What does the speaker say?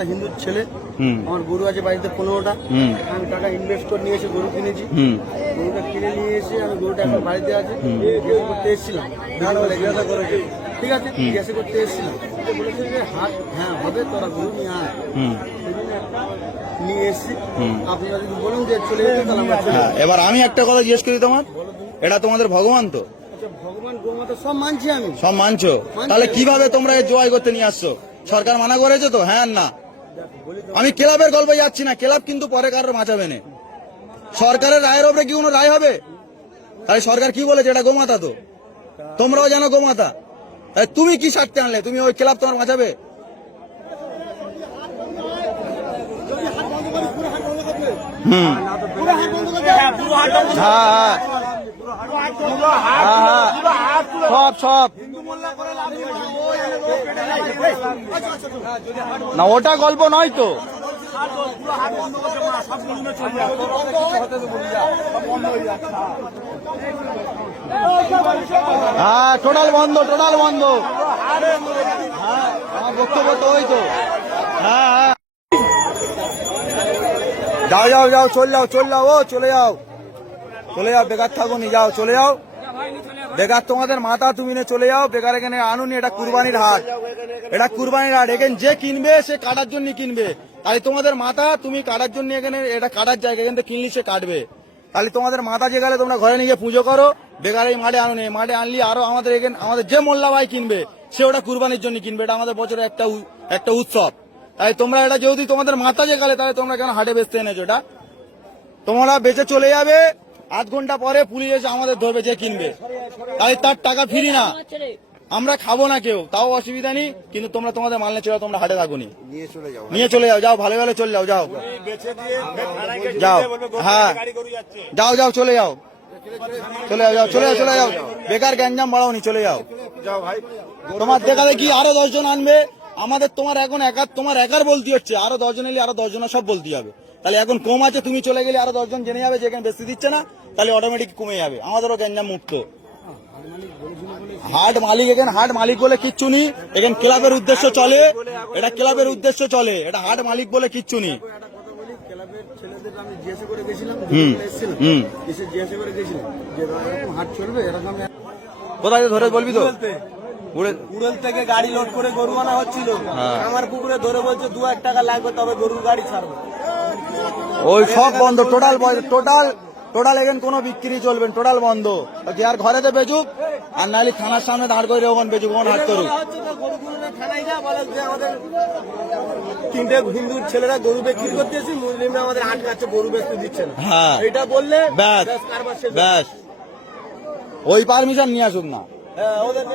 একটা হিন্দুর ছেলে, আমার গরু আছে বাড়িতে 15টা। আমি টাকা ইনভেস্ট করে নিয়ে এসে গরু কিনেছি। গরুটা কিনে নিয়ে এসে আমি গরুটা এখন বাড়িতে আছে, জিজ্ঞাসা করতে এসেছিলাম। জিজ্ঞাসা করেছি, ঠিক আছে, জিজ্ঞাসা করতে এসেছিলাম। বলেছে যে হাট হ্যাঁ হবে, তোরা গরু নিয়ে আয়। নিয়ে এসেছি, আপনারা যদি বলুন যে চলে যেতে তাহলে আমরা চলে যাবো। এবার আমি একটা কথা জিজ্ঞেস করি, তোমার এটা তোমাদের ভগবান তো? ভগবান গোমাতা সব মানছি আমি। সব মানছো? তাহলে কিভাবে তোমরা এই জয় করতে নিয়ে আসছো? সরকার মানা করেছে তো? হ্যাঁ না? আমি ক্লাবের গল্পে যাচ্ছি না, ক্লাব কিন্তু পরে কারোর বাঁচাবে না। সরকারের রায়ের উপরে কি কোনো রায় হবে? তাহলে সরকার কি বলেছে? এটা গোমাতা তো, তোমরাও জানো গোমাতা। তুমি কি স্বার্থে আনলে? তুমি ওই ক্লাব তোমার বাঁচাবে? সব সব না, ওটা গল্প নয় তো। হ্যাঁ টোটাল বন্ধ, টোটাল বন্ধ। হ্যাঁ আমার বক্তব্য তো ওই তো। হ্যাঁ হ্যাঁ যাও যাও যাও, চলে যাও চলে যাও, ও চলে যাও চলে যাও, বেকার থাকো নি, যাও চলে যাও। বেকার তোমাদের মাথা, তুমি নে চলে যাও। বেকার এখানে আনুনি, এটা কুরবানির হাট, এটা কুরবানির হাট। এখানে যে কিনবে সে কাটার জন্য কিনবে। তাহলে তোমাদের মাথা, তুমি কাটার জন্য এখানে, এটা কাটার জায়গা, এখান থেকে কিনলি সে কাটবে। তাহলে তোমাদের মাথা যে গেলে তোমরা ঘরে নিয়ে পুজো করো। বেকার এই মাঠে আনুনি, মাঠে আনলি আরো আমাদের এখানে আমাদের যে মোল্লা ভাই কিনবে সে ওটা কুরবানির জন্য কিনবে। এটা আমাদের বছরে একটা উৎসব। তাই তোমরা এটা যেহেতু তোমাদের মাথা যে গেলে, তাহলে তোমরা কেন হাটে বেচতে এনেছো? এটা তোমরা বেচে চলে যাবে, আধ ঘন্টা পরে পুলিশ এসে আমাদের ধরবে যে কিনবে। তাই তার টাকা ফিরি না, আমরা খাবো না কেউ, তাও অসুবিধা নেই। কিন্তু তোমরা তোমাদের মাল নিয়ে চলে যাও, তোমরা হাটে থাকুনি, নিয়ে চলে যাও। যাও ভালো ভালো চলে যাও, যাও যাও। হ্যাঁ যাও যাও চলে যাও, চলে যাও, চলে যাও, চলে যাও। বেকার গ্যাঞ্জাম বাড়াওনি, চলে যাও। তোমার দেখা দেখি আরো 10 জন আনবে। আমাদের তোমার এখন তোমার একার বলতে হচ্ছে, আরো 10 জন এলে আরো 10 জনের সব বলতে হবে। তাহলে এখন কম আছে, তুমি চলে গেলে আরো 10 জন জেনে যাবে যে এখানে বেশি দিচ্ছে না, তাহলে অটোমেটিক কমে যাবে। আমাদেরও গ্যাঞ্জাম মুক্ত। হাট মালিক, এখানে হাট মালিক বলে কিচ্ছু নেই। এখানে ক্লাবের উদ্দেশ্য চলে, এটা ক্লাবের উদ্দেশ্য চলে, এটা হাট মালিক বলে কিচ্ছু নেই। কোথায় ধরে বলবি তো? উড়েল থেকে গাড়ি লোড করে গরু আনা হচ্ছিল, আমার পুকুরে ধরে বলছে 2-1 টাকা লাগবে, তবে গরুর গাড়ি ছাড়বে। ওই সব বন্ধ, টোটাল টোটাল এখানে কোনো বিক্রি চলবে, টোটাল বন্ধ। যে আর ঘরেতে বেচুক, আর নাহলে থানার সামনে দাঁড় করে ওখানে বেচুক, ওখানে হাট করুক। তিনটে হিন্দুর ছেলেরা গরু বিক্রি করতেছি, মুসলিমরা আমাদের আটকাচ্ছে, গরু বেচতে দিচ্ছে না। হ্যাঁ এটা বললে ব্যাস ব্যাস, ওই পারমিশন নিয়ে আসুক না। ওদের